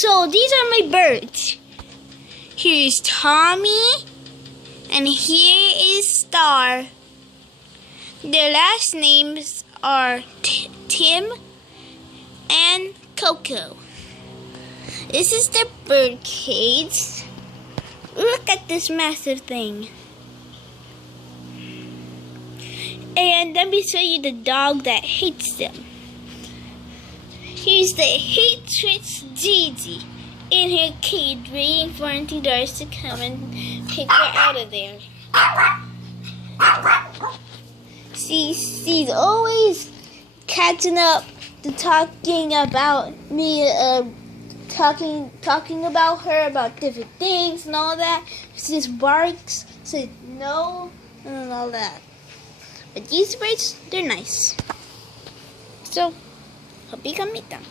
So these are my birds. Here's Tommy, and here is Star. Their last names are Tim and Coco. This is their bird cage. Look at this massive thing. And let me show you the dog that hates them. Here's the Hatress Gigi in her cage waiting for Auntie Doris to come and take her out of there. She's always catching up to talking about me, talking about her, about different things and all that. She just barks, says no, and all that. But these birds, they're nice. So, hope you can meet them.